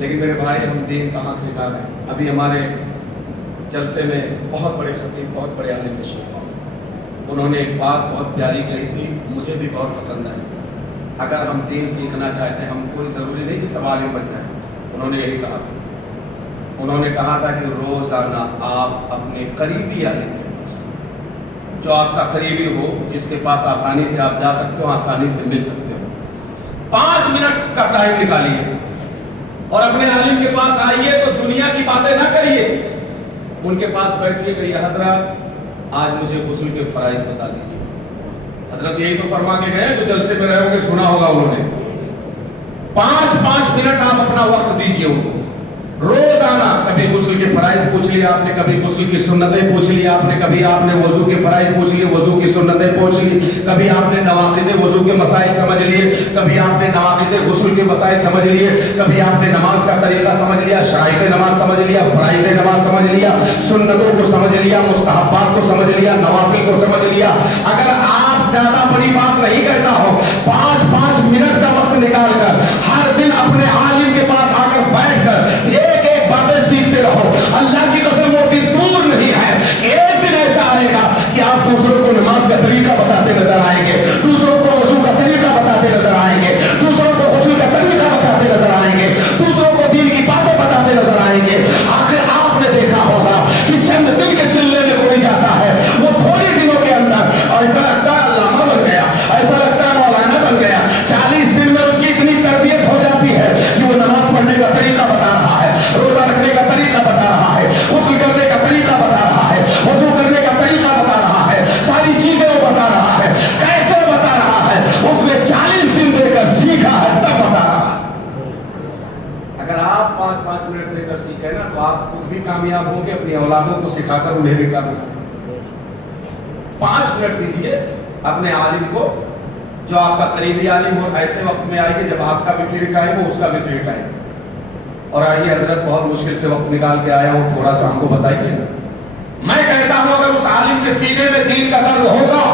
لیکن میرے بھائی ہم دین کہاں سے سکھا رہے ہیں؟ ابھی ہمارے جلسے میں بہت بڑے خطیب، بہت بڑے عالم تشریف لائے، انہوں نے ایک بات بہت پیاری کہی تھی، مجھے بھی بہت پسند ہے۔ اگر ہم دین سیکھنا چاہتے ہیں، ہم کوئی ضروری نہیں کہ سب عالم بن جائیں۔ انہوں نے یہی کہا تھا، انہوں نے کہا تھا کہ روزانہ آپ اپنے قریبی عالم کے پاس، جو آپ کا قریبی ہو، جس کے پاس آسانی سے آپ جا سکتے ہو، آسانی سے مل سکتے ہو، 5 منٹ کا ٹائم نکالیے اور اپنے عالم کے پاس آئیے تو دنیا کی باتیں نہ کریے، ان کے پاس بیٹھیے کہ یا حضرت آج مجھے غسل کے فرائض بتا دیجیے۔ حضرت یہی تو فرما کے گئے، جو جلسے میں رہو گے سنا ہوگا انہوں نے، 5 منٹ آپ اپنا وقت دیجیے ان کو روزانہ۔ کبھی غسل کے فرائض پوچھ لیا آپ نے، کبھی غسل کی سنتیں پوچھ لی آپ نے، کبھی آپ نے وضو کے فرائض پوچھ لیے، وضو کی سنتیں پوچھ لی، کبھی آپ نے نواقض وضو کے مسائل سمجھ لیے، کبھی آپ نے نواقض غسل کے مسائل سمجھ لیے، کبھی آپ نے نماز کا طریقہ سمجھ لیا، شرائط نماز سمجھ لیا، فرائض نماز سمجھ لیا، سنتوں کو سمجھ لیا، مستحبات کو سمجھ لیا، نوافل کو سمجھ لیا۔ اگر آپ زیادہ بڑی بات نہیں کرتا ہو، 5 منٹ کا وقت نکال کر ہر دن اپنے عالم کے پاس آ کر بیٹھ کر ایک ایک باتیں سیکھتے رہو۔ اللہ کی قسم وہ دن دور نہیں ہے، ایک دن ایسا آئے گا کہ آپ دوسروں کو نماز کا طریقہ بتاتے نظر آئیں گے، دوسروں کو وضو کا طریقہ بتاتے نظر آئیں گے، دوسروں کو غسل کا طریقہ بتاتے نظر آئیں گے، دوسروں کو دین کی باتیں بتاتے نظر آئیں گے۔ آخر آپ نے دیکھا ہوگا کہ چند دن کے چلے میں کوئی جاتا ہے، وہ تھوڑے دنوں کے اندر ایسا لگتا ہے علامہ بن گیا، ایسا لگتا ہے مولانا بن گیا۔ 40 دن میں اس کی اتنی تربیت ہو جاتی ہے کہ وہ نماز پڑھنے کا طریقہ بتا رہا ہے، روزہ رکھنے کا طریقہ بتا رہا ہے، غسل کرنے کا طریقہ بتا رہا ہے، وضو کرنے کا طریقہ بتا رہا ہے، ساری چیزیں وہ بتا رہا ہے، کیسے بتا رہا ہے، اس نے 40 دن دے کر سیکھا ہے تب بتا رہا ہے۔ اگر آپ 5 منٹ دے کر سیکھیں نا تو آپ خود بھی کامیاب ہوں گے، اپنی اولادوں کو سکھا کر انہیں بھی کامیاب۔ 5 منٹ دیجئے اپنے عالم کو، جو آپ کا قریبی عالم ہو، ایسے وقت میں آئیے جب آپ کا بھی فری ٹائم ہو، اس کا بھی فری ٹائم، اور آئیے حضرت بہت مشکل سے وقت نکال کے آیا ہوں، تھوڑا سا ہم کو بتائیے۔ میں کہتا ہوں اگر اس عالم کے سینے میں دین کا درد ہوگا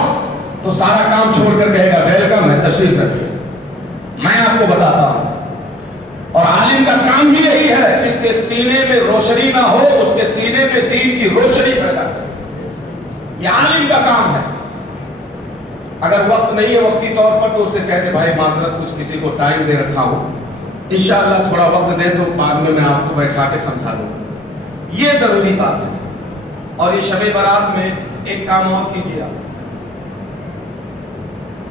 تو سارا کام چھوڑ کر کہے گا ویلکم ہے، تشریف رکھیے۔ میں آپ کو بتاتا ہوں، اور عالم کا کام بھی یہی ہے، جس کے سینے میں روشنی نہ ہو اس کے سینے میں دین کی روشنی پیدا کرے، یہ عالم کا کام ہے۔ اگر وقت نہیں ہے وقتی طور پر تو اسے کہہ دے بھائی معذرت کچھ کسی کو ٹائم دے رکھا ہوں، انشاءاللہ تھوڑا وقت دے تو بعد میں آپ کو بیٹھا کے سمجھا دوں گا۔ یہ ضروری بات ہے۔ اور یہ شب برات میں ایک کام اور کیجیے، آپ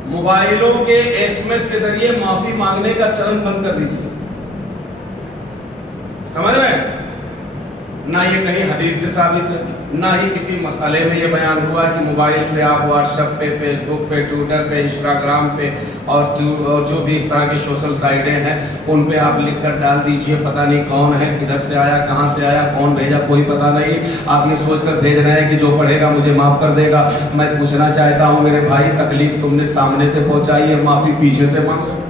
موبائلوں کے SMS کے ذریعے معافی مانگنے کا چلن بند کر دیجیے۔ سمجھ رہے ہیں؟ نہ یہ کہیں حدیث سے ثابت ہے، نہ ہی کسی مسئلے میں یہ بیان ہوا ہے کہ موبائل سے آپ واٹس ایپ پہ، فیس بک پہ، ٹویٹر پہ، انسٹاگرام پہ اور جو بھی اس طرح کی سوشل سائٹیں ہیں ان پہ آپ لکھ کر ڈال دیجئے پتہ نہیں کون ہے، کدھر سے آیا، کہاں سے آیا، کون بھیجا، کوئی پتہ نہیں۔ آپ یہ سوچ کر بھیج رہے ہیں کہ جو پڑھے گا مجھے معاف کر دے گا۔ میں پوچھنا چاہتا ہوں میرے بھائی، تکلیف تم نے سامنے سے پہنچائی ہے، معافی پیچھے سے مانگ رہے؟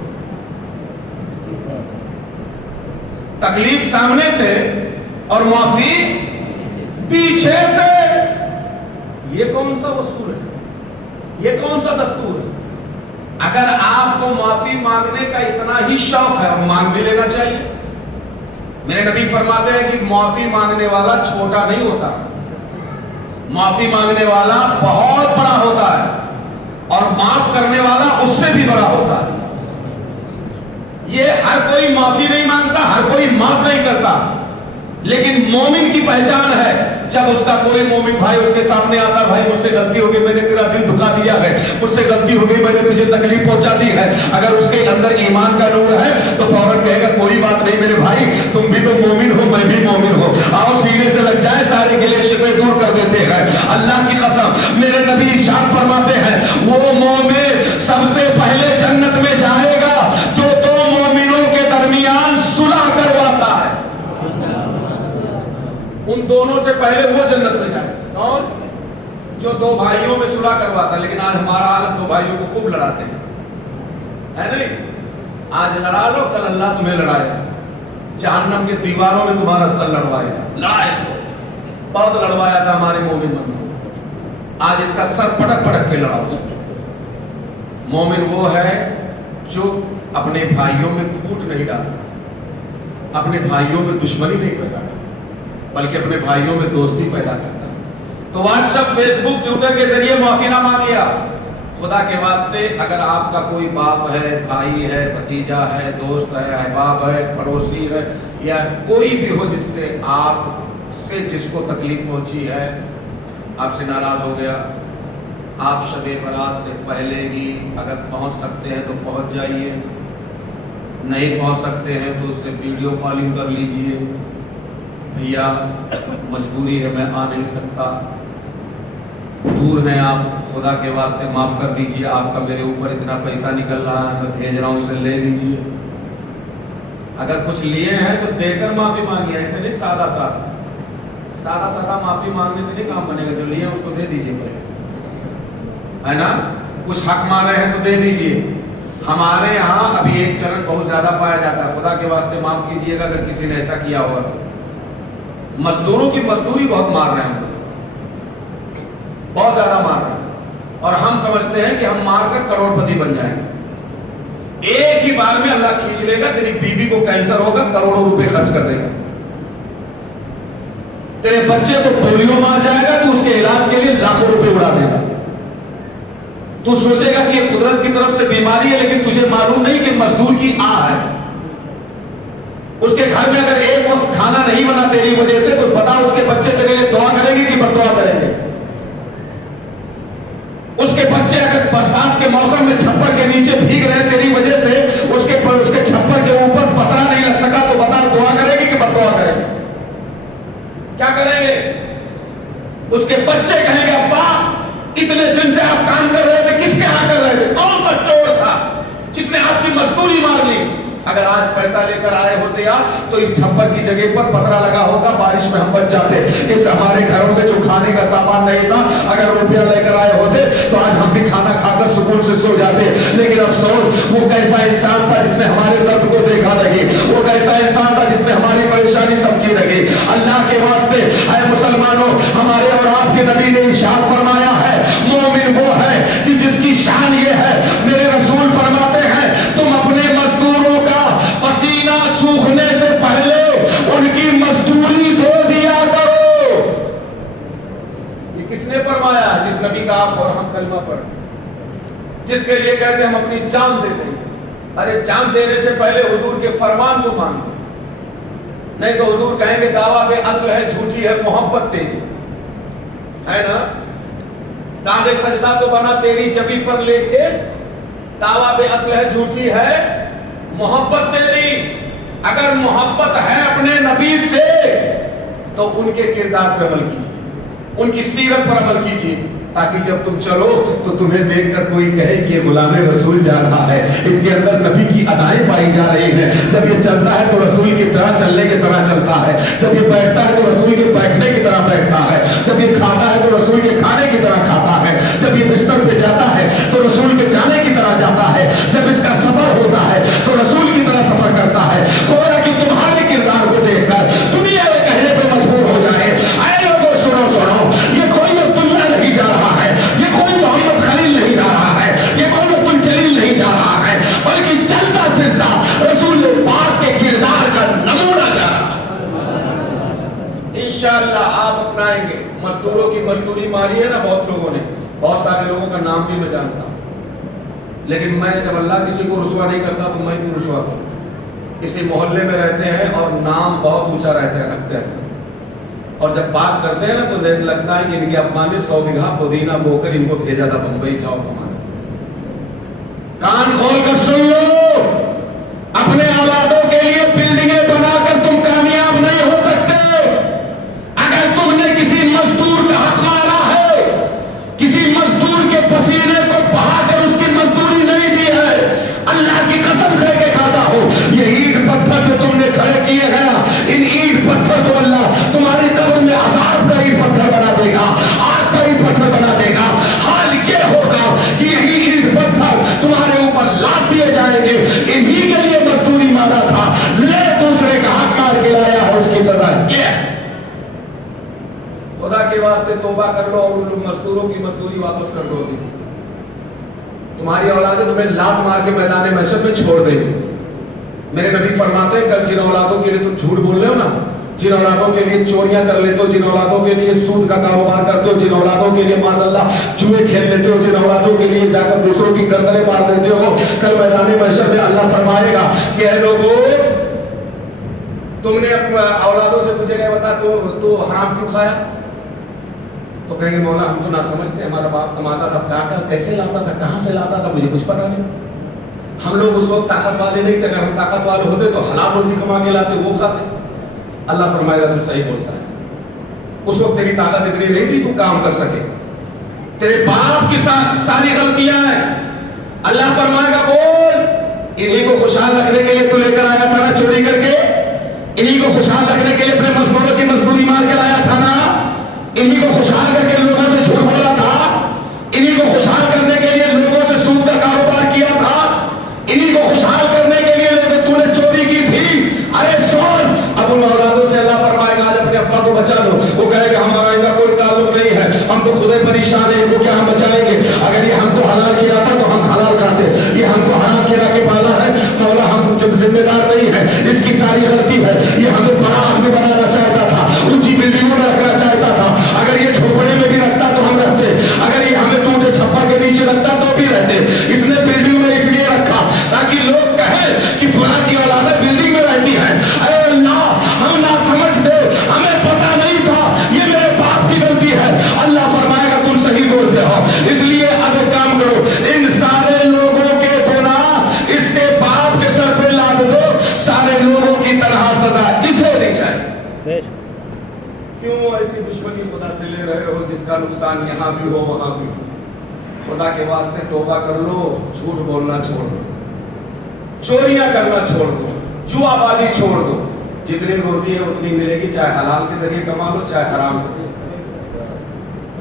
تکلیف سامنے سے اور معافی پیچھے سے، یہ کون سا اصول ہے، یہ کون سا دستور ہے؟ اگر آپ کو معافی مانگنے کا اتنا ہی شوق ہے، مانگ بھی لینا چاہیے۔ میرے نبی فرماتے ہیں کہ معافی مانگنے والا چھوٹا نہیں ہوتا، معافی مانگنے والا بہت بڑا ہوتا ہے، اور معاف کرنے والا اس سے بھی بڑا ہوتا ہے۔ یہ ہر کوئی معافی نہیں مانگتا، ہر کوئی معاف نہیں کرتا، لیکن مومن کی پہچان ہے جب اس کا کوئی مومن بھائی اس کے سامنے آتا، بھائی مجھ سے غلطی ہو گئی، میں نے تیرا دل دکھا دیا ہے، مجھ سے غلطی ہو گئی، میں نے تجھے تکلیف پہنچا دی ہے، اگر اس کے اندر ایمان کا نور ہے تو فوراً کہے گا کوئی بات نہیں میرے بھائی، تم بھی تو مومن ہو، میں بھی مومن ہوں، آؤ سینے سے لگ جائے، سارے گلے شکوے دور کر دیتے ہیں۔ اللہ کی قسم میرے نبی ارشاد فرماتے ہیں وہ مومن سب سے پہلے جنت میں جائے گا جو دو مومنوں کے درمیان صلح کرواتا ہے۔ ان دونوں سے پہلے وہ جنت میں جائے، کون؟ جو دو بھائیوں میں صلح کرواتا ہے۔ لیکن آج ہمارا حالت دو بھائیوں کو خوب لڑاتے ہیں، ہے نہیں؟ آج لڑا لو، کل اللہ تمہیں لڑائے، جہنم کے دیواروں میں تمہارا سر لڑوائے گا۔ لڑائے سو بہت لڑوایا تھا ہمارے مومن بندوں، آج اس کا سر پٹک پٹک کے لڑاؤ۔ مومن وہ ہے جو اپنے بھائیوں میں پھوٹ نہیں ڈالتا، अपने भाइयों में दुश्मनी नहीं पैदा करता, बल्कि अपने भाइयों में दोस्ती पैदा करता है। तो व्हाट्सएप, फेसबुक, ट्विटर के जरिए माफीनामा दिया। खुदा के वास्ते अगर आपका कोई बाप है, भाई है, भतीजा है, दोस्त है, अहबाब है, पड़ोसी है, या कोई भी हो जिससे आपसे जिसको तकलीफ पहुंची है, आपसे नाराज हो गया, आप शबे बरात से पहले ही अगर पहुंच सकते हैं तो पहुंच जाइए, नहीं पहुंच सकते हैं तो उससे वीडियो कॉलिंग कर लीजिए। भैया मजबूरी है, मैं आ नहीं सकता, दूर हैं आप, खुदा के वास्ते माफ़ कर दीजिए, आपका मेरे ऊपर इतना पैसा निकल रहा है, मैं भेज रहा हूँ, इसे ले लीजिए। अगर कुछ लिए हैं तो देकर माफ़ी मांगिए, ऐसे नहीं सादा सादा माफ़ी मांगने से नहीं काम बनेगा। जो लिए हैं उसको दे दीजिए पहले, है ना। कुछ हक मांगे हैं तो दे दीजिए। हमारे यहाँ अभी एक चलन बहुत ज़्यादा पाया जाता है, खुदा के वास्ते माफ़ कीजिएगा अगर किसी ने ऐसा किया होगा तो। मजदूरों की मजदूरी बहुत मार रहे हैं, बहुत ज़्यादा मार रहे हैं, और हम समझते हैं कि हम मारकर करोड़पति बन जाएंगे। एक ही बार में अल्लाह खींच लेगा, तेरी बीबी को कैंसर होगा, करोड़ों रुपए खर्च कर देगा। तेरे बच्चे को पोलियो मार जाएगा, तो उसके इलाज के लिए लाखों रुपए उड़ा देगा। तू सोचेगा कि ये कुदरत की तरफ से बीमारी है, लेकिन तुझे मालूम नहीं कि मजदूर की आह है। उसके घर में अगर एक वक्त खाना नहीं बना तेरी वजह से, तो बता उसके बच्चे तेरे लिए दुआ करेंगे कि बददुआ करेंगे? उसके बच्चे अगर बरसात के मौसम में छप्पर के नीचे भीग रहे तेरी वजह से, उसके छप्पर के ऊपर पतरा नहीं लग सका, तो बता दुआ करेंगे कि बददुआ करेंगे? क्या करेंगे? उसके बच्चे कहेंगे अब्बा इतने दिन से आप काम कर रहे थे, किसके यहाँ कर रहे थे? कौन सा चोर था जिसने आपकी मजदूरी मार ली? अगर आज पैसा लेकर आए होते यार, तो इस छप्पर की जगह पर पतरा लगा होता, बारिश में हम बच जाते। इस हमारे घरों में जो खाने का सामान नहीं था, अगर रुपया लेकर आए होते तो आज हम भी खाना खाकर सुकून से सो जाते। लेकिन अफसोस, वो कैसा इंसान था जिसने हमारे दर्द को देखा नहीं, वो कैसा इंसान था जिसने हमारी परेशानी समझी नहीं। अल्लाह के वास्ते ऐ मुसलमानों, हमारे और आपके नबी ने इरशाद फरमाया है, मोमिन वो है कि जिसकी शान ये है, मेरे रसूल फरमाते हैं, तुम अपने मजदूरों का पसीना सूखने से पहले उनकी मजदूरी दे दिया करो। ये किसने फरमाया? जिस नबी का आप और हम कलमा पढ़, जिसके लिए कहते हम अपनी जान दे देंगे। अरे जान देने से पहले हुजूर के फरमान को मानो, नहीं तो हुजूर कहेंगे दावा पे असल है, झूठी है मोहब्बत तेरी, है ना। दादे सजदा तो बना तेरी जबी पर लेके, दावा पे असल है, झूठी है मोहब्बत तेरी। अगर मोहब्बत है अपने नबी से, तो उनके किरदार पर अमल कीजिए, उनकी सीरत पर अमल कीजिए, ताकि जब तुम चलो तो तुम्हें देखकर कोई कहे कि ये गुलामे रसूल जा रहा है, इसके अंदर नबी की अदाएं पाई जा रही हैं। जब ये चलता है तो रसूल की तरह चलने की तरह चलता है, जब ये बैठता है तो रसूल के बैठने की तरह बैठता है, जब ये खाता है तो रसूल के खाने की तरह खाता है, जब ये बिस्तर पे जाता है तो रसूल के जाने की तरह जाता है, जब इसका सफर होता है तो रसूल की तरह सफर करता है। गोया कि तुम्हारे किरदार को देखकर दुनिया में कहने पर मजबूर हो जाए, ऐ लोगों सुनो सुनो, ये कोई अब्दुल्ला नहीं जा रहा है, ये कोई मोहम्मद खलील नहीं जा रहा है, ये कोई अब्दुल जलील नहीं जा रहा है, बल्कि चलता फिरता रसूल पाक के किरदार का नमूना जा रहा है। इंशाअल्लाह आप अपनाएंगे। मजदूरों की मजदूरी मारी है ना बहुत लोगों ने, बहुत सारे लोगों का नाम भी मैं जानता हूं, लेकिन मैं जब अल्लाह किसी को रुसवा नहीं करता तो मैं क्यों रुसवा करूं? इसी मोहल्ले में रहते हैं और नाम बहुत ऊंचा रहता है, रखते हैं, और जब बात करते हैं ना तो लगता है कि इनके अब्बा ने 100 बीघा पुदीना बोकर इनको भेजा था बंबई, जाओ कमाने। कान खोल कर सुन लो, अपने औलादों के लिए बिल्डिंगें बनाकर तुम कामयाब नहीं हो सकते। अगर तुमने किसी मजदूर का हक मारा है, किसी मजदूर के पसीने को बहाकर उसकी मजदूरी नहीं दी है, अल्लाह की कसम खा के खाता हो, ये ईंट पत्थर जो तुमने खड़े किए हैं ना, इन ईंट पत्थर को अल्लाह तुम्हारी कब्र में अज़ाब का ईंट पत्थर बना देगा, आग का ईंट पत्थर बना देगा। हाल ये होगा कि यही ईंट पत्थर तुम्हारे ऊपर लाद दिए जाएंगे। इन्हीं के लिए मजदूरी मारा था, ले दूसरे का हक मार के लाया है, उसकी सजा ये। खुदा के वास्ते तौबा कर लो और उन लोग मजदूरों की मजदूरी वापस कर दो। तुम्हारी औलादें तुम्हें लात मार के मैदान महशर में छोड़ देंगे, मेरे नबी फरमाते हैं, कल जिन औलादों के लिए तुम झूठ बोल रहे हो ना, जिन औलादों के लिए चोरियां कर लेते हो, जिन औलादों के लिए सूद का कारोबार करते हो, जिन औलादों के लिए माशाअल्लाह जुए खेल लेते हो, जिन औलादों के लिए जाकर दूसरों की गर्दनें मार देते हो, कल मैदान महशर में अल्लाह फरमाएगा कि ऐ लोगों, तुमने अपने औलादों से पूछेगा बता तो हराम क्यों खाया? तो कहेंगे मौला हम तो ना समझते, हमारा बाप कमाता था, क्या कैसे लाता था, कहाँ से लाता था, मुझे कुछ पता नहीं। हम लोग उस वक्त ताकत वाले नहीं थे, अगर हम ताकत वाले होते तो हलाल रोजी कमा के लाते, वो खाते। अल्लाह फरमाएगा तू सही बोलता है, उस वक्त तेरी ताकत इतनी नहीं थी तू काम कर सके, तेरे बाप की सारी गलतियां हैं। अल्लाह फरमाएगा बोल, इन्हीं को खुशहाल रखने के लिए तू लेकर आया था ना चोरी करके, इन्हीं को खुशहाल रखने के लिए अपने मजदूरों की मजदूरी मार के लाया था ना, इन्हीं को खुशहाल करके लोगों से झूठ बोला था, इन्हीं को खुशहाल करने के लिए लोगों से सूद का कारोबार किया था, इन्हीं को खुशहाल करने के लिए लोग तूने चोरी की थी। अरे सुन, अब उन औलादों से अल्लाह फरमाएगा आज अपने अब्बा को बचा लो, वो कहेगा हमारा इनका कोई ताल्लुक नहीं है, हम तो खुद ही परेशान है, इनको क्या हम बचाएंगे? अगर ये हमको हलाल किया था तो हम हलाल खाते, ये हमको हराम किया के पाला है, मौला हम जो जिम्मेदार नहीं है, इसकी सारी गलती है, ये हमें बड़ा आदमी बनाना चाहता था, ऊंची बिल्डिंगों में रखना चाहता था, अगर ये झोपड़े में भी रखता तो हम रहते, अगर ये हमें टूटे छप्पर के नीचे रखता तो भी रहते। इसने बिल्डिंग में इसलिए रखा ताकि लोग कहें कि फलां की औलाद बिल्डिंग में रहती है। अरे अल्लाह, हम ना समझ थे, हमें पता नहीं था, ये मेरे बाप की गलती है। अल्लाह फरमाएगा तुम सही बोलते हो, इसलिए अब एक काम करो, इन सारे लोगों के गुनाह इसके बाप के सर पे लाद दो, सारे लोगों की तरह सजा इसे दी जाए। क्यों ऐसी दुश्मनी खुदा से ले रहे हो जिसका नुकसान यहाँ भी हो वहां भी? खुदा के वास्ते तौबा कर लो, झूठ बोलना छोड़ दो, चोरियां करना छोड़ दो, जुआबाजी छोड़ दो। जितनी रोजी है उतनी मिलेगी, चाहे हलाल के जरिए कमा लो चाहे हराम के।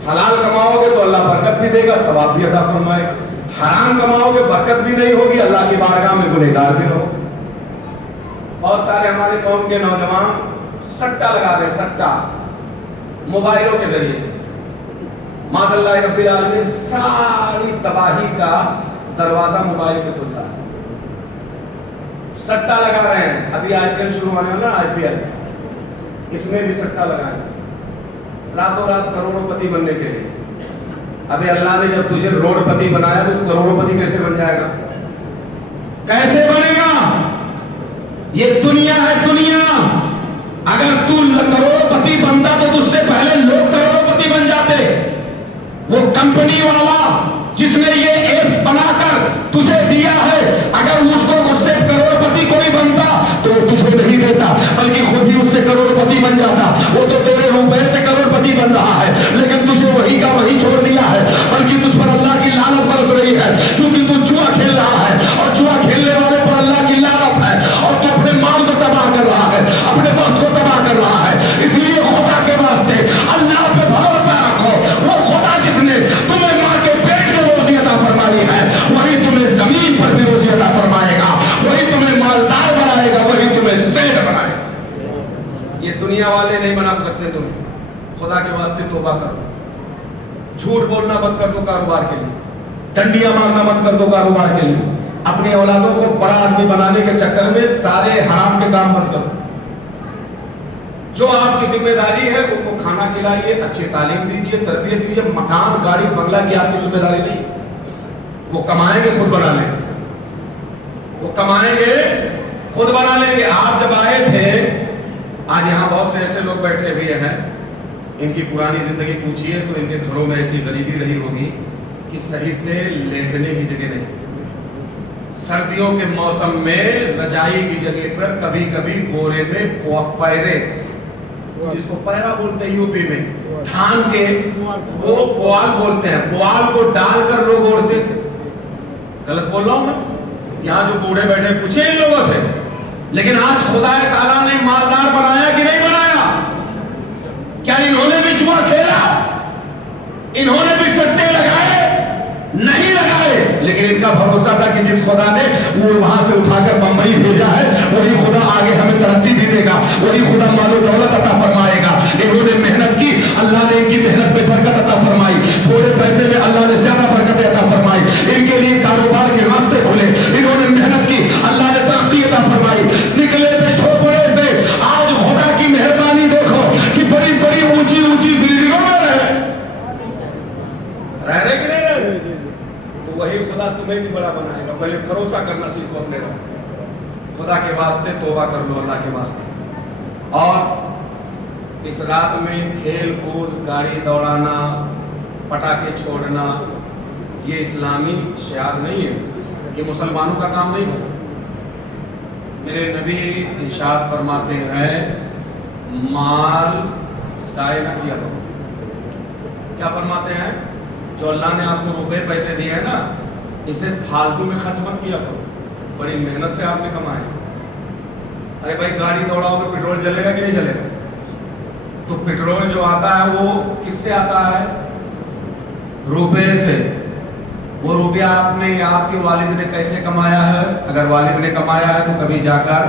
हलाल कमाओगे तो अल्लाह बरकत भी देगा, सवाब भी अदा फरमाएगा। हराम कमाओगे बरकत भी नहीं होगी, अल्लाह की बारगाह में गुनहगार भी रहो। बहुत सारे हमारे कौम के नौजवान सट्टा लगा दे, सट्टा मोबाइलों के जरिए से, माशाअल्लाह रब्बिल आलमीन, सारी तबाही का दरवाजा मोबाइल से खुलता है। सट्टा लगा रहे हैं, अभी आईपीएल शुरू होने वाला है, आईपीएल, इसमें भी सट्टा लगाए, रातों रात करोड़पति बनने के लिए। अभी अल्लाह ने जब तुझे रोडपति बनाया तो तू करोड़पति कैसे बन जाएगा? कैसे बनेगा? ये दुनिया है दुनिया। अगर तू करोड़पति बनता तो तुझसे पहले लोग करोड़पति बन जाते। वो कंपनी वाला जिसने ये ऐप बनाकर तुझे दिया है, अगर उसको उससे करोड़पति कोई बनता तो तुझे नहीं देता, बल्कि खुद ही उससे करोड़पति बन जाता। वो तो तेरे रुपए से करोड़पति बन रहा है, लेकिन तुझे वही का वही छोड़ दिया है, बल्कि तुझ पर अल्लाह की लानत बरस रही है, क्योंकि तू जुआ खेल रहा है, और जुआ खेलने वाले पर अल्लाह की लानत है, और तू अपने माल को तबाह कर रहा है, अपने वक्त को तबाह कर रहा है। इसलिए खुदा के वास्ते अल्लाह पे भरोसा रखो। वो खुदा जिसने तुम्हें मां के पेट में रोजी अता फरमाई है, वही तुम्हें जमीन पर भी रोजी अता फरमाएगा, वही तुम्हें मालदार बनाएगा, वही तुम्हें सेठ बनाएगा। ये दुनिया वाले नहीं बना सकते तुम्हें। खुदा के वास्ते तौबा करो, झूठ बोलना बंद कर दो कारोबार के लिए, डंडियां मारना बंद कर दो कारोबार के लिए, अपनी औलादों को बड़ा आदमी बनाने के चक्कर में सारे हराम के काम बंद करो। जो आपकी जिम्मेदारी है उनको खाना खिलाइए, अच्छी तालीम दीजिए, तरबियत दीजिए। मकान गाड़ी बंगला की आपकी जिम्मेदारी नहीं, वो कमाएंगे खुद बना लेंगे, वो कमाएंगे खुद बना लेंगे। आप जब आए थे, आज यहाँ बहुत से ऐसे लोग बैठे हुए हैं, इनकी पुरानी जिंदगी पूछिए तो इनके घरों में ऐसी गरीबी रही होगी कि सही से लेटने की जगह नहीं, सर्दियों के मौसम में रजाई की जगह पर कभी कभी बोरे में पैरे, जिसको पैरा बोलते हैं यूपी में, धान के वो पुआल बोलते हैं, पुआल को डालकर लोग ओढ़ते थे। गलत बोल रहा हूं ना? यहाँ जो बूढ़े बैठे पूछे इन लोगों से। लेकिन आज खुदा ताला ने मालदार बनाया कि नहीं बनाया? क्या इन्होंने भी जुआ खेला? इन्होंने भी सट्टे लगाए? नहीं लगाए, लेकिन इनका भरोसा था कि जिस खुदा ने वो वहां से उठाकर बंबई भेजा है, वही खुदा आगे हमें तरक्की भी देगा, वही खुदा मालो दौलत अता फरमाएगा। इन्होंने मेहनत की, अल्लाह ने इनकी मेहनत में बरकत अता फरमाई, थोड़े पैसे में अल्लाह ने ज्यादा बरकत अता फरमाई, इनके लिए कारोबार के रास्ते खुले, इन्होंने मेहनत की, अल्लाह ने तरक्की अता फरमाई। واسطے توبہ کر لو، اللہ کے واسطے۔ اور اس رات میں کھیل کود، گاڑی دوڑانا، پٹاخے چھوڑنا یہ اسلامی شعار نہیں ہے، یہ مسلمانوں کا کام نہیں ہے۔ میرے نبی ارشاد فرماتے ہیں مال ضائع نہ کیا کرو۔ کیا فرماتے ہیں؟ جو اللہ نے آپ کو روپے پیسے دیے ہیں نا، اسے فالتو میں خرچ مت کیا کرو، بڑی محنت سے آپ نے کمائے۔ ارے بھائی گاڑی دوڑاؤ گے پٹرول جلے گا کہ نہیں جلے گا؟ تو پٹرول جو آتا ہے وہ کس سے آتا ہے؟ روپے سے۔ وہ روپیہ آپ نے یا آپ کے والد نے کیسے کمایا ہے؟ اگر والد نے کمایا ہے تو کبھی جا کر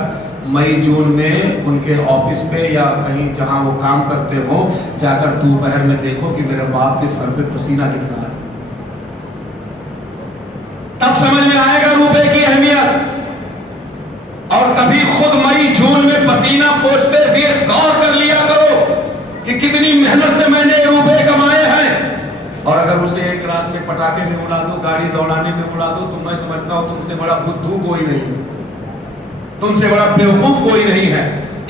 مئی جون میں ان کے آفس پہ یا کہیں جہاں وہ کام کرتے ہو جا کر دوپہر میں دیکھو کہ میرے باپ کے سر پہ پسینہ کتنا ہے، تب سمجھ میں آئے گا روپے کی اہمیت۔ اور کبھی خود مئی جون میں پسینہ پوچھتے ہوئے غور کر لیا کرو کہ کتنی محنت سے میں نے روپے کمائے ہیں۔ اور اگر اسے ایک رات میں پٹاخے میں اڑا دو، گاڑی دوڑانے میں اڑا دو، تو میں سمجھتا ہوں تم سے بڑا بدھو کوئی نہیں ہے، تم سے بڑا بیوقوف کوئی نہیں ہے۔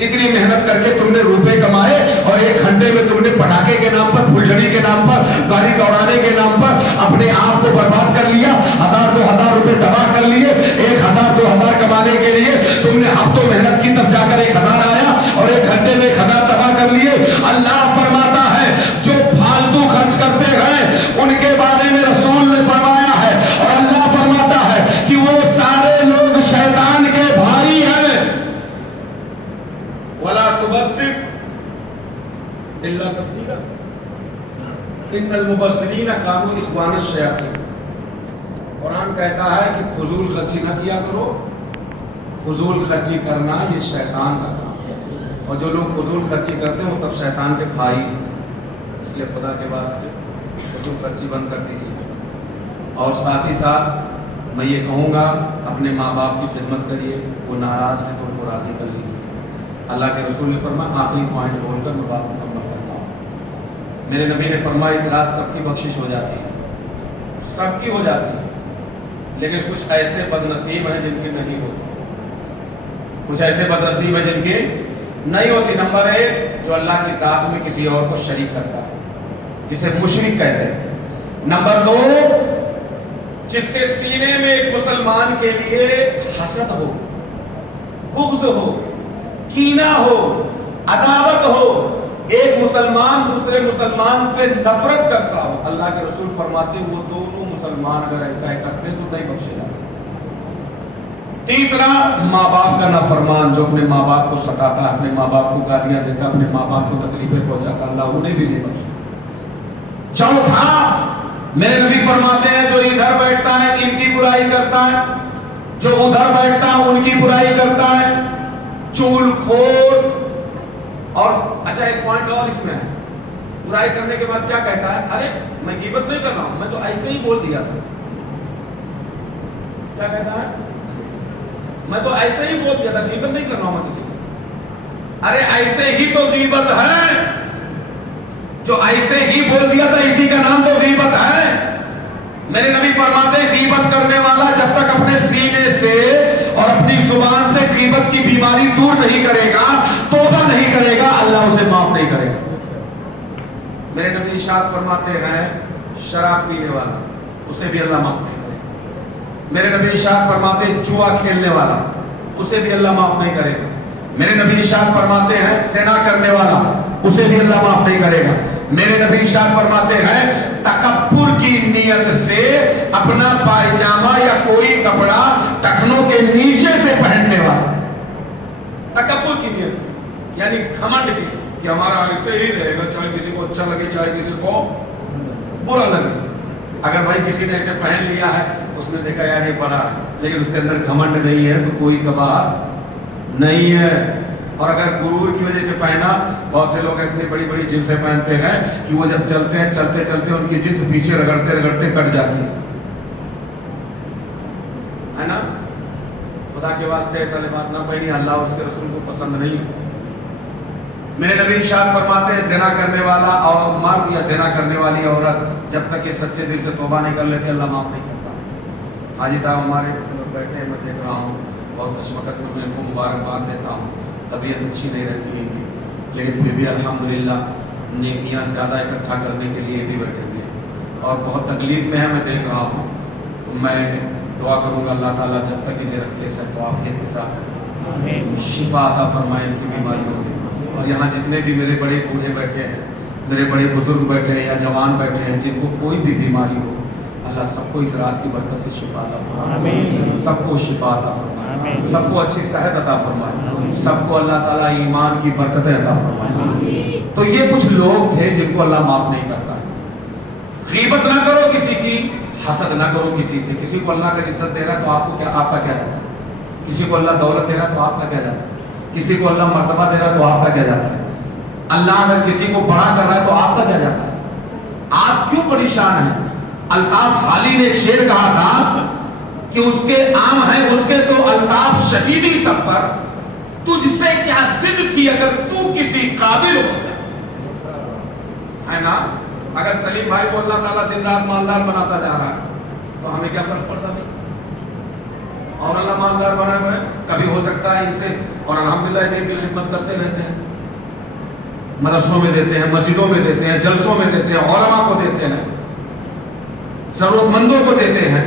اتنی محنت کر کے تم نے روپے کمائے اور ایک گھنٹے میں تم نے پٹاخے کے نام پر، پھلجھڑی کے نام پر، گاڑی دوڑانے کے نام پر اپنے آپ کو برباد کر لیا۔ 1000-2000 روپے تباہ کر لیے۔ 1000-2000 کمانے کے لیے تم نے ہفتوں محنت کی، تب جا کر 1000 آیا اور ایک گھنٹے میں 1000 تباہ کر لیے۔ اللہ فرماتا ہے جو فالتو خرچ کرتے ہیں ان کے بارے میں رسول نے فرمایا ہے، اور اللہ فرماتا ہے کہ وہ سارے لوگ شیطان کے بھائی ہیں۔ وَلَا تُبَذِّرْ إِلَّا تَبْذِيرًا إِنَّ الْمُبَذِّرِينَ كَانُوا إِخْوَانَ الشَّيَاطِينِ۔ قرآن کہتا ہے کہ فضول خرچی نہ کیا کرو، فضول خرچی کرنا یہ شیطان کا کام ہے، اور جو لوگ فضول خرچی کرتے ہیں وہ سب شیطان کے بھائی ہیں۔ اس لیے خدا کے واسطے فضول خرچی بند کر دیجیے۔ اور ساتھ ہی ساتھ میں یہ کہوں گا اپنے ماں باپ کی خدمت کریے، وہ ناراض ہیں تو ان کو راضی کر لیجیے۔ اللہ کے رسول نے فرمایا، آخری پوائنٹ بول کر میں بات مکمل کرتا ہوں، میرے نبی نے فرمایا اس رات سب کی بخشش ہو جاتی ہے، سب کی ہو جاتی ہے، لیکن کچھ ایسے بد نصیب ہیں جن کی نہیں ہوتی، کچھ ایسے بد نصیب ہیں جن کی نہیں ہوتی۔ نمبر 1 جو اللہ کی ذات میں کسی اور کو شریک کرتا ہے، جسے مشرک کہتے ہیں۔ نمبر 2 جس کے سینے میں ایک مسلمان کے لیے حسد ہو، بغض ہو، کینہ ہو، عداوت ہو، ایک مسلمان دوسرے مسلمان سے نفرت کرتا ہو۔ اللہ کے رسول فرماتے ہیں وہ دونوں مسلمان اگر ایسا کرتے تو نہیں بخشے جاتے۔ تیسرا ماں باپ کا نافرمان جو اپنے ماں باپ کو ستاتا ہے، اپنے ماں باپ کو گالیاں دیتا، اپنے ماں باپ کو تکلیفیں پہنچاتا، اللہ انہیں بھی نہیں بخشتا۔ چوتھا میرے نبی فرماتے ہیں جو ادھر بیٹھتا ہے ان کی برائی کرتا ہے، جو ادھر بیٹھتا ہے ان کی برائی کرتا ہے، چغل خور۔ اور اچھا ایک پوائنٹ اور اس میں ہے، برائی کرنے کے بعد کیا کہتا ہے؟ ارے میں غیبت نہیں کر رہا ہوں، میں تو ایسے ہی بول دیا تھا۔ کیا کہتا ہے؟ میں تو ایسے ہی بول دیا تھا، غیبت نہیں کر رہا ہوں میں کسی کو۔ ارے ایسے ہی تو غیبت ہے، جو ایسے ہی بول دیا تھا اسی کا نام تو غیبت ہے۔ میرے نبی فرماتے ہیں غیبت کرنے والا جب تک اپنے سینے سے اور اپنی زبان سے غیبت کی بیماری دور نہیں کرے گا، توبہ نہیں کرے گا، اللہ اسے معاف نہیں کرے گا۔ میرے نبی ارشاد فرماتے ہیں شراب پینے والا اسے بھی اللہ معاف نہیں کرے گا۔ میرے نبی ارشاد فرماتے ہیں جوا کھیلنے والا اسے بھی اللہ معاف نہیں کرے گا۔ میرے نبی ارشاد فرماتے ہیں زنا کرنے والا اسے بھی اللہ معاف نہیں کرے گا۔ میرے نبی ارشاد فرماتے ہیں تکبر کی نیت سے اپنا پائجامہ یا کوئی کپڑا ٹخنوں کے نیچے سے پہننے والا، تکبر کی نیت سے یعنی گھمنڈ کی کہ ہمارا ایسے ہی رہے گا، چاہے کسی کو اچھا لگے چاہے کسی کو برا لگے۔ اگر بھائی کسی نے اسے پہن لیا ہے، اس نے دیکھا یار یہ بڑا ہے لیکن اس کے اندر گھمنڈ نہیں ہے تو کوئی کباہ نہیں ہے۔ اور اگر غرور کی وجہ سے پہنا، بہت سے لوگ اتنی بڑی بڑی جنسیں پہنتے ہیں کہ وہ جب چلتے ہیں چلتے چلتے ان کی جنس پیچھے رگڑتے رگڑتے کٹ جاتی ہے نا۔ خدا کے واسطے ایسا لباس نہ پہنی، اللہ اس کے رسول کو پسند نہیں۔ میرے نبی ارشاد فرماتے ہیں زنا کرنے والا اور مرد یا زنا کرنے والی عورت جب تک یہ سچے دل سے توبہ نہیں کر لیتے اللہ معاف نہیں کرتا۔ حاجی صاحب ہمارے بیٹھے میں دیکھ رہا ہوں बहुत कशमकश में मैं इनको मुबारकबाद देता हूँ। तबीयत अच्छी नहीं रहती है इनकी, लेकिन फिर भी अल्हम्दुलिल्लाह नेकियां ज़्यादा इकट्ठा करने के लिए भी बैठेंगे और बहुत तकलीफ में है, मैं देख रहा हूँ। मैं दुआ करूँगा अल्लाह ताला जब तक इन्हें रखे सेहत आफियत के साथ, शिफा अता फरमाए इनकी बीमारियों में। और यहाँ जितने भी मेरे बड़े बूढ़े बैठे हैं, मेरे बड़े बुजुर्ग बैठे हैं या जवान बैठे हैं, जिनको कोई भी बीमारी हो, अल्लाह सबको इस रात की बरकत से शिफा अता फरमाए, सबको शिफा अता फरमाए, सबको अच्छी सेहत अता फरमाए, सबको अल्लाह ताला ईमान की बरकतें अता फरमाए। तो ये कुछ लोग थे जिनको अल्लाह माफ नहीं करता। गीबत ना करो किसी की, हसद ना करो किसी से। किसी को अल्लाह का इज्जत दे रहा है तो आपको क्या, आपका क्या जाता है? किसी को अल्लाह दौलत दे रहा है तो आपका क्या जाता है? किसी को अल्लाह मर्तबा दे रहा है तो आपका क्या जाता है? अल्लाह अगर किसी को बड़ा कर रहा है तो आपका क्या जाता है? आप क्यों परेशान हैं? अल्ताफ हाली ने एक शेर कहा था कि उसके आम है उसके तो अल्ताफ शहीदी सब पर, तुझसे क्या जिद थी अगर तू किसी काबिल हो जाए, है ना? अगर सलीम भाई को अल्लाह ताला दिन रात मालदार बनाता जा रहा है तो हमें क्या फर्क पड़ता नहीं? और अल्लाह मालदार बनाए हुए कभी हो सकता है इनसे, और अल्हम्दुलिल्लाह दिन की खिदमत करते रहते हैं, मदरसों में देते हैं, मस्जिदों में देते हैं, जलसों में देते हैं, उलमा को देते हैं, जरूरतमंदों को देते हैं,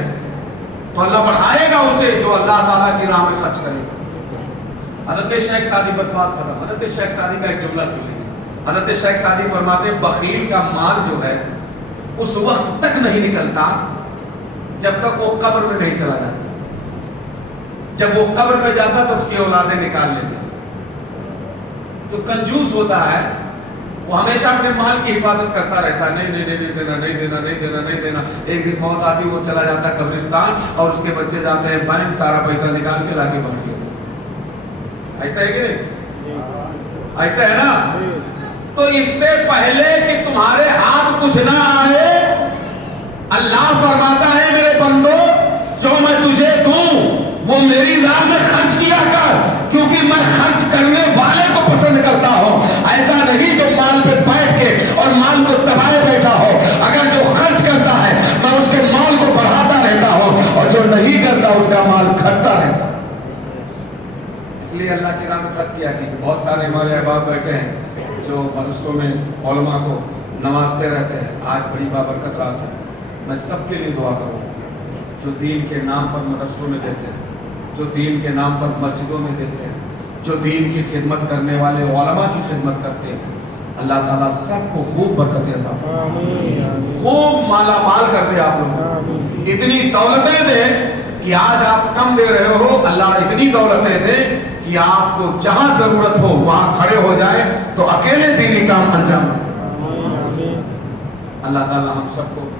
तो अल्लाह बढ़ाएगा उसे जो अल्लाह ताला की राह में खर्च करेगा। हज़रत शेख सादी, बस बात खत्म। हज़रत शेख सादी का एक जुमला सुन लीजिए। हज़रत शेख सादी फरमाते बखील का माल जो है उस वक्त तक नहीं निकलता जब तक वो कब्र में नहीं चला जाता। जब वो कब्र में जाता तो उसकी औलादें निकाल लेते। तो कंजूस होता है वो हमेशा अपने माल की हिफाजत करता रहता है, नहीं नहीं नहीं देना, नहीं देना, नहीं देना, नहीं देना। एक दिन मौत आती, वो चला जाता है कब्रिस्तान और उसके बच्चे जाते हैं बैंक, सारा पैसा निकाल के लाके बांट देते। ऐसा है कि नहीं? ऐसा है ना? तो इससे पहले कि तुम्हारे हाथ कुछ ना आए, अल्लाह फरमाता है मेरे बंदो जो मैं तुझे दूं वो मेरी राह में खर्च किया कर, क्योंकि मैं खर्च करने वाले को पसंद करता हूं। ऐसा नहीं जो माल पे बैठ के और माल को दबाए बैठा हो। अगर जो खर्च करता है मैं उसके माल को बढ़ाता रहता हूं, और जो नहीं करता उसका माल घटता रहता। इसलिए अल्लाह की राह में खर्च किया कि बहुत सारे हमारे अहबाब बैठे हैं जो मदरसों में उलमा को नवाजते रहते हैं। आज बड़ी बाबरकत रात है, मैं सबके लिए दुआ करूँगा जो दीन के नाम पर मदरसों में देते हैं, जो दीन के नाम पर मस्जिदों में देते हैं, जो दीन की खिदमत करने वाले उलमा की खिदमत करते हैं। अल्लाह ताला सबको खूब बरकतें अता फरमाए, खूब माला माल कर दे आप लोग, इतनी दौलतें दे कि आज आप कम दे रहे हो, अल्लाह इतनी दौलतें दे कि आपको जहां जरूरत हो वहां खड़े हो जाए तो अकेले दीनी काम अंजाम दे। अल्लाह ताला हम सबको